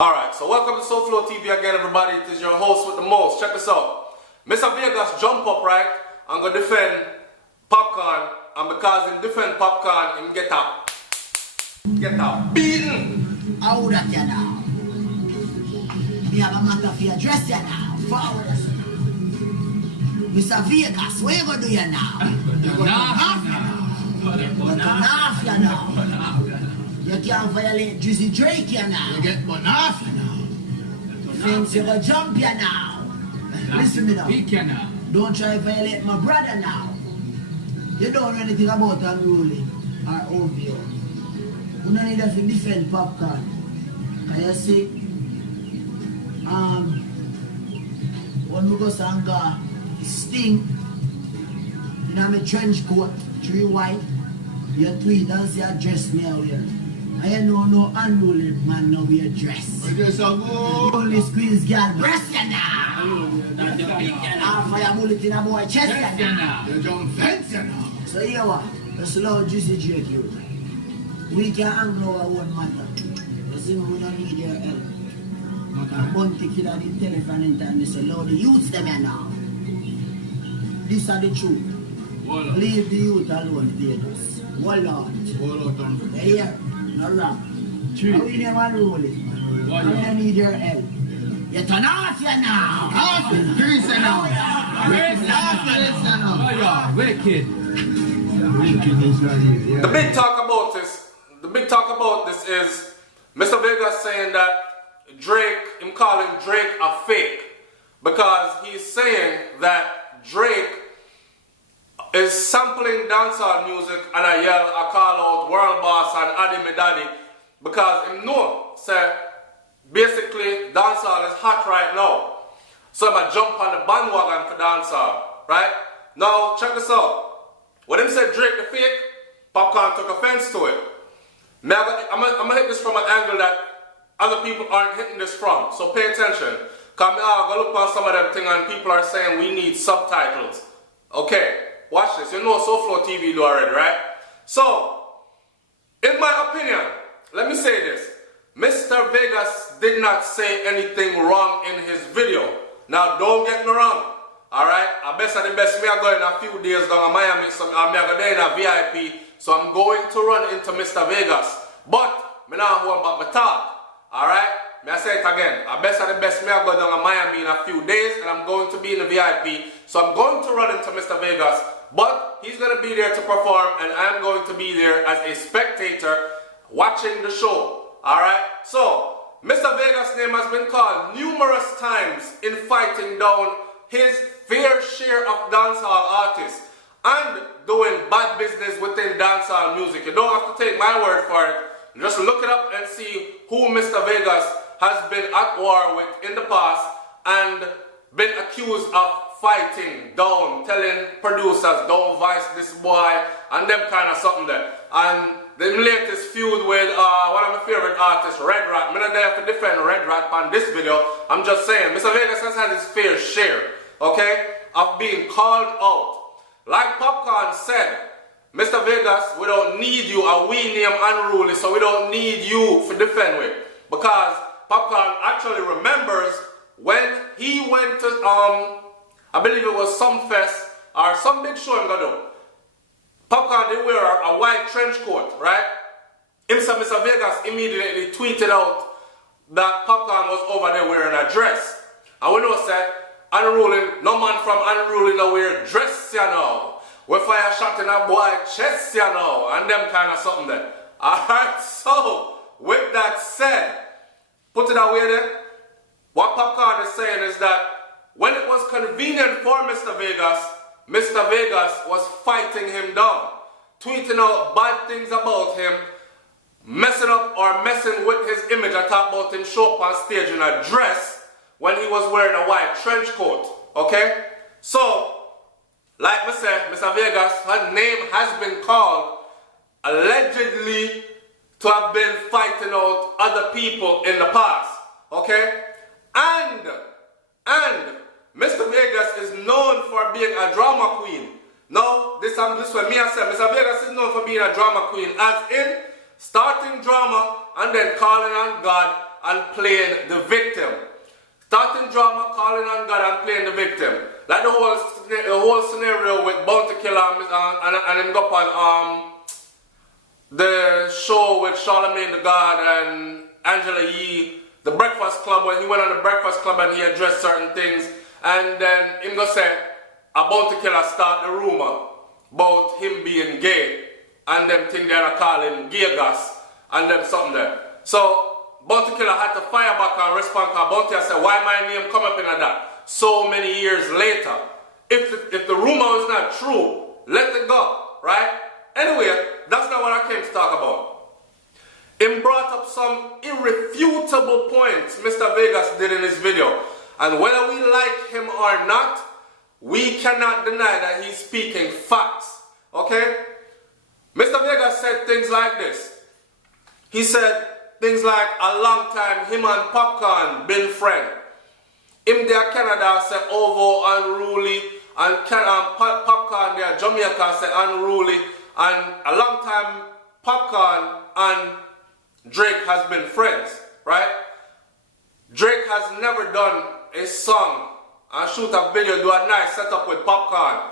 Alright, so welcome to Souflotv again, everybody. It is your host with the most. Check this out. Mr. Vegas jump up, right? I'm going to defend Popcaan. And because in defend Popcaan, him get out. Get out. Beaten. How that you now? Me have a matter for your dress you now. Forward us. Mr. Vegas, what you going to do you now? You're going to off you now. You can't violate Juicy Drake you now. You get one off you now. Things you go jump you now. Listen me now. Don't try to violate my brother now. You don't know anything about unruly or OVO. You don't need to defend Popcaan. Can you see? When we go sanga Sting in my trench coat, 3 white, you tweet and say dress me away. I know no unruly man no wear dress. Only squeeze girl breast you now. Half of your bullet in a boy chest you now. You jump fence you now. So here what? The slow Juicy Drake you. We can handle our own matter. You see we don't need your help. And Bunty killer the telephone in time, so Lord the youths them here now. These are the truth. Leave the youth alone, Vegas. Hold on. They here. No wrong. True. We never rule it. We don't need your help. You turn off you now. Off it. Grease you now. Wicked. The big talk about this is Mr. Vegas saying that him calling Drake a fake. Because he's saying that Drake is sampling dancehall music and I call out World Boss and Addy Me Daddy because him know say basically dancehall is hot right now. So I'm jump on the bandwagon for dancehall, right? Now check this out. When him said Drake the fake, Popcaan took offense to it. I'm gonna hit this from an angle that other people aren't hitting this from. So pay attention. Cause go look on some of them things and people are saying we need subtitles. Okay. Watch this. You know Souflotv do already, right? So, in my opinion, let me say this. Mr. Vegas did not say anything wrong in his video. Now, don't get me wrong. Alright? I best of the best. Me are going a few days down to Miami. So, I'm going in a VIP. So, I'm going to run into Mr. Vegas. But, me not hold back my talk. Alright? May I say it again. I best of the best. Me are going down to Miami in a few days. And I'm going to be in the VIP. So, I'm going to run into Mr. Vegas. But he's going to be there to perform and I'm going to be there as a spectator watching the show. Alright? So, Mr. Vegas' name has been called numerous times in fighting down his fair share of dancehall artists and doing bad business within dancehall music. You don't have to take my word for it. Just look it up and see who Mr. Vegas has been at war with in the past and been accused of fighting down, telling producers don't vice this boy and them kind of something there. And the latest feud with one of my favorite artists, Red Rat. I'm not there to defend Red Rat on this video. I'm just saying, Mr. Vegas has had his fair share, okay, of being called out. Like Popcaan said, Mr. Vegas, we don't need you, and we name unruly, so we don't need you to defend with. Because Popcaan actually remembers when he went to I believe it was some fest or some big show I'm gonna do. Popcaan did wear a white trench coat, right? Mr. Vegas immediately tweeted out that Popcaan was over there wearing a dress. And we know said, unruly, no man from unruly no wear dress, you know. We fire shot in a boy chest, you know, and them kind of something there. Alright, so with that said, put it away there. What Popcaan is saying is that when it was convenient for Mr. Vegas was fighting him down, tweeting out bad things about him, messing up or messing with his image. I talk about him show up on stage in a dress when he was wearing a white trench coat, okay? So, like I said, Mr. Vegas, her name has been called allegedly to have been fighting out other people in the past, okay? And Mr. Vegas is known for being a drama queen. No, this one me I said, Mr. Vegas is known for being a drama queen, as in starting drama and then calling on God and playing the victim. Starting drama, calling on God and playing the victim. Like the whole scenario with Bounty Killer and him go up on the show with Charlamagne the God and Angela Yee, the Breakfast Club, when he went on the Breakfast Club and he addressed certain things, and then him go say a Bounty Killer start the rumor about him being gay, and them thing they're calling gay gas and them something there. So Bounty Killer had to fire back and respond, because Bounty said, why my name come up in that so many years later? If the rumor is not true, let it go, right? Anyway, that's not what I came to talk about. He brought up some irrefutable points Mr. Vegas did in his video. And whether we like him or not, we cannot deny that he's speaking facts, okay? Mr. Vegas said things like this. He said things like, a long time him and Popcaan been friend. Him there Canada say Ovo unruly, and Popcaan there Jamaica say unruly, and a long time Popcaan and Drake has been friends, right? Drake has never done a song and shoot a video, do a nice setup with Popcaan.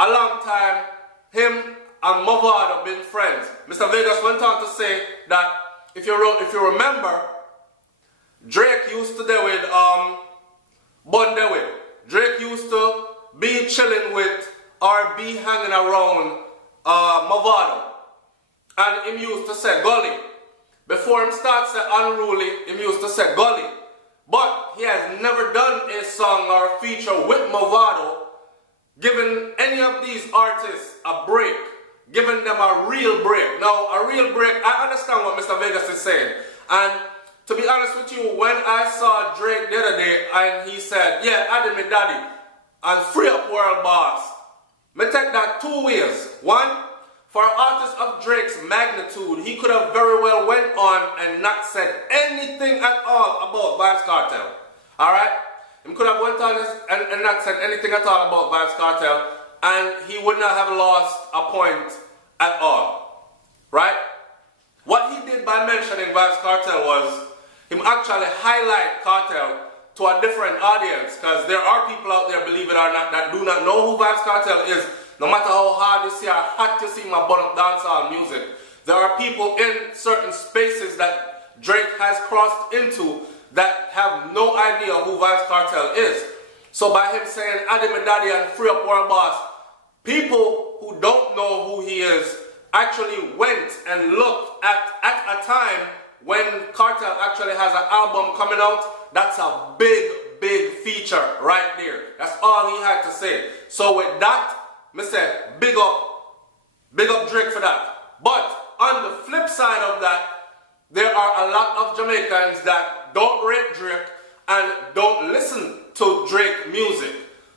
A long time him and Mavado have been friends. Mr. Vegas went on to say that if you remember, Drake used to deal with Bun there with. Drake used to be chilling with or be hanging around Mavado. And him used to say gully. Before him start say unruly, him used to say gully. But he has never done a song or a feature with Mavado, giving any of these artists a break, giving them a real break. Now, a real break, I understand what Mr. Vegas is saying. And to be honest with you, when I saw Drake the other day and he said, yeah, Addy me daddy, and free up world boss, me take that two ways. One, for an artist of Drake's magnitude, he could have very well went on and not said anything at all about Vybz Kartel. Alright? He could have went on and not said anything at all about Vybz Kartel, and he would not have lost a point at all. Right? What he did by mentioning Vybz Kartel was him actually highlight Kartel to a different audience, because there are people out there, believe it or not, that do not know who Vybz Kartel is. No matter how hard you see or hot you see my bun up dancehall music, there are people in certain spaces that Drake has crossed into that have no idea who Vybz Kartel is. So by him saying Addy me daddy and free up world boss, people who don't know who he is actually went and looked at a time when Kartel actually has an album coming out. That's a big feature right there. That's all he had to say. So with that, me say big up Drake for that. But on the flip side of that, there are a lot of Jamaicans that don't rate Drake and don't listen to Drake music.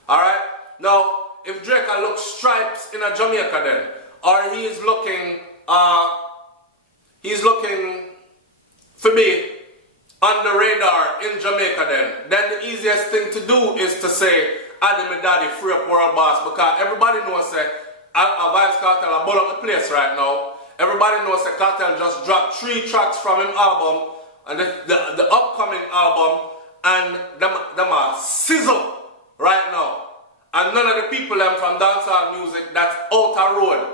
Alright? Now, if Drake looks stripes in a Jamaica then, or he's looking for me on the radar in Jamaica then the easiest thing to do is to say Addy me daddy free up world boss, because everybody knows that Vybz Kartel are blown up the place right now. Everybody knows that Kartel just dropped 3 tracks from him album, and the upcoming album, and them are sizzle right now. And none of the people them from dancehall music that's out a road,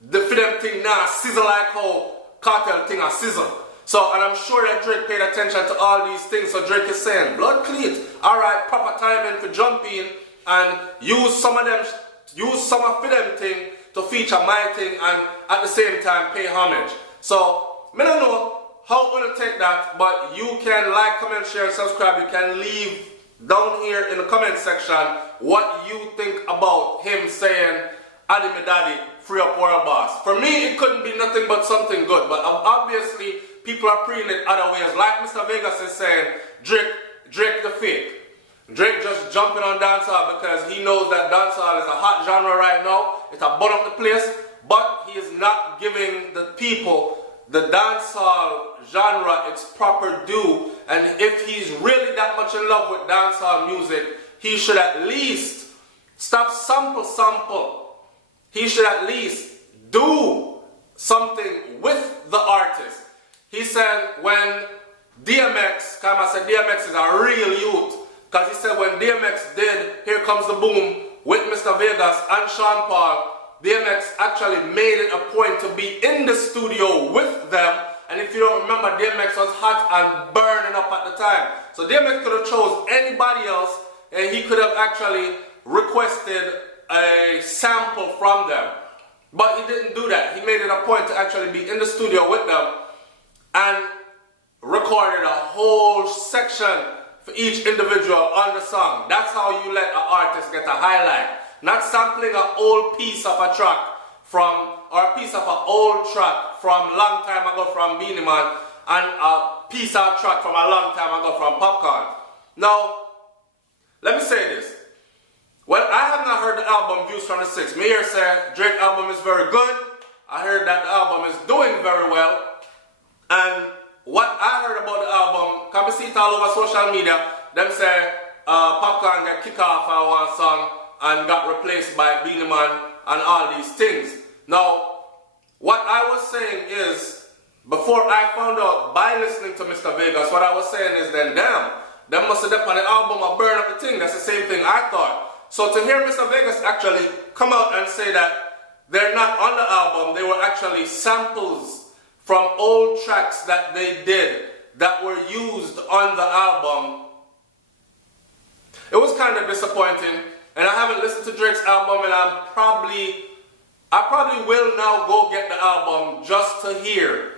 for them thing now sizzle like how Kartel thing a sizzle. So, and I'm sure that Drake paid attention to all these things. So Drake is saying, blood cleat, alright, proper timing for jump in and use some of them thing to feature my thing and at the same time pay homage. So, I don't know how I'm going to take that, but you can like, comment, share, and subscribe. You can leave down here in the comment section what you think about him saying, Addy me daddy, free up world boss. For me, it couldn't be nothing but something good, but obviously, people are preying it other ways. Like Mr. Vegas is saying, Drake the fake. Drake just jumping on dancehall because he knows that dancehall is a hot genre right now. It's a bun up the place, but he is not giving the people the dancehall genre its proper due. And if he's really that much in love with dancehall music, he should at least stop sample. He should at least do something with the artist. He said when DMX, Kama said DMX is a real youth. Because he said when DMX did Here Comes the Boom with Mr. Vegas and Sean Paul, DMX actually made it a point to be in the studio with them. And if you don't remember, DMX was hot and burning up at the time. So DMX could have chose anybody else and he could have actually requested a sample from them. But he didn't do that. He made it a point to actually be in the studio with them and recorded a whole section for each individual on the song. That's how you let an artist get a highlight. Not sampling an old piece of a track from, or a piece of an old track from a long time ago from Beenie Man and a piece of track from a long time ago from Popcaan. Now, let me say this. Well, I have not heard the album Views from the Six. Me here say Drake album is very good. I heard that the album is doing very well. And what I heard about the album, can be seen all over social media, them say Popcaan got kicked off on one song and got replaced by Beenie Man and all these things. Now, what I was saying is, before I found out by listening to Mr. Vegas, what I was saying is then, damn, them must have done on the album and burn up the thing. That's the same thing I thought. So to hear Mr. Vegas actually come out and say that they're not on the album, they were actually samples from old tracks that they did that were used on the album, it was kind of disappointing. And I haven't listened to Drake's album, and I probably will now go get the album just to hear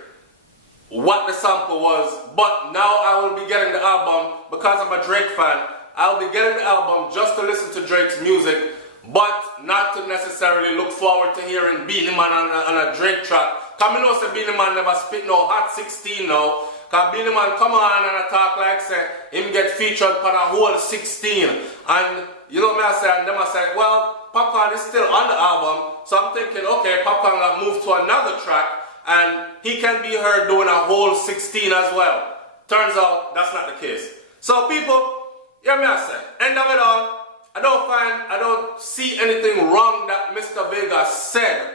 what the sample was. But now I will be getting the album because I'm a Drake fan. I'll be getting the album just to listen to Drake's music, but not to necessarily look forward to hearing Beenie Man on a Drake track. Because I know say Beenie Man never spit no hot 16 now. Because Beenie Man come on and talk like say him get featured on a whole 16. And you know me I say, and them I say, well, Popcaan is still on the album. So I'm thinking, okay, Popcaan got moved to another track and he can be heard doing a whole 16 as well. Turns out that's not the case. So people, hear me I say, end of it all, I don't see anything wrong that Mr. Vegas said.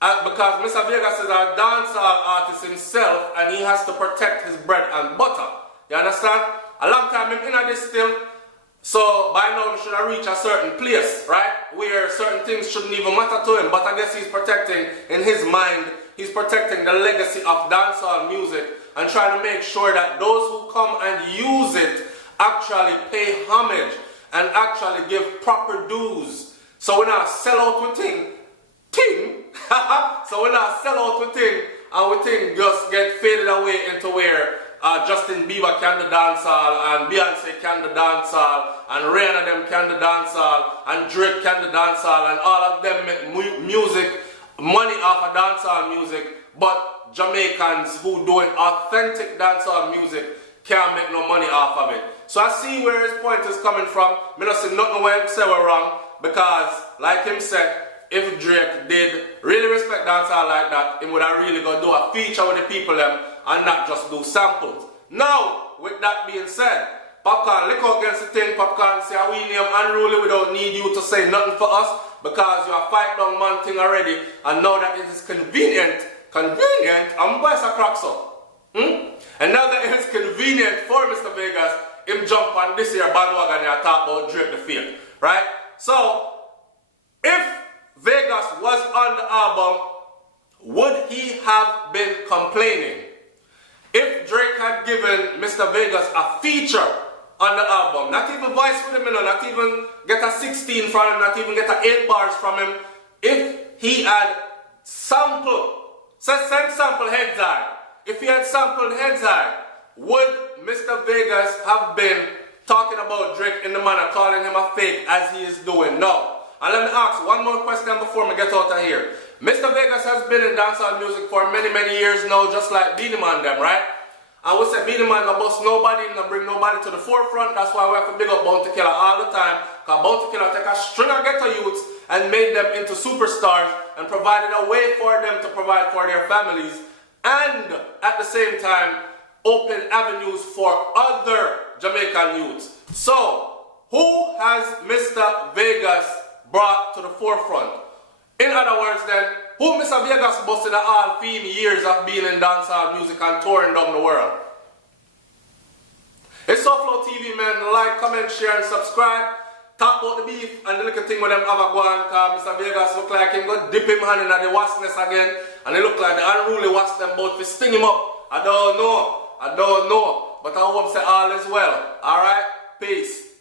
Because Mr. Vegas is a dancehall artist himself and he has to protect his bread and butter. You understand? A long time him in this still. So by now he should have reached a certain place, right? Where certain things shouldn't even matter to him. But I guess he's protecting, in his mind, he's protecting the legacy of dancehall music and trying to make sure that those who come and use it actually pay homage and actually give proper dues. So we're not sell out with thing. So we're not sell out with thing and we think just get faded away into where Justin Bieber can the dancehall and Beyonce can the dancehall and Rihanna them can the dancehall and Drake can the dancehall and all of them make music, money off of dancehall music, but Jamaicans who doing authentic dancehall music can't make no money off of it. So I see where his point is coming from. Me not see nothing where him say we're wrong because like him said, if Drake did really respect dancehall like that, he would have really go do a feature with the people them and not just do samples. Now, with that being said, Popcaan, look out against the thing. Popcaan say we name unruly, we don't need you to say nothing for us because you are fight down man thing already and now that it is convenient, I'm going to crack so. And now that it is convenient for Mr. Vegas, him jump on this here bandwagon and talk about Drake the fake, right? So, if Vegas was on the album, would he have been complaining? If Drake had given Mr. Vegas a feature on the album, not even voice with him, not even get a 16 from him, not even get a 8 bars from him, if he had sampled, same sample heads high, if he had sampled heads high, would Mr. Vegas have been talking about Drake in the manner, calling him a fake as he is doing now? And let me ask one more question before we get out of here. Mr. Vegas has been in dancehall music for many, many years now, just like Beenie Man them, right? And we say Beenie Man no bust nobody, no bring nobody to the forefront. That's why we have to big up Bounty Killer all the time. Because Bounty Killer take a string of ghetto youths and made them into superstars and provided a way for them to provide for their families. And at the same time, open avenues for other Jamaican youths. So, who has Mr. Vegas brought to the forefront? In other words then, who Mr. Vegas busted all theme years of being in dancehall music and touring down the world? It's Souflotv TV, man. Like, comment, share, and subscribe. Talk about the beef and the little thing with them have a go on, cause Mr. Vegas look like him go dip him hand in the wasp nest again, and it look like the unruly wasp them both to sting him up. I don't know, but I hope say all is well. Alright? Peace.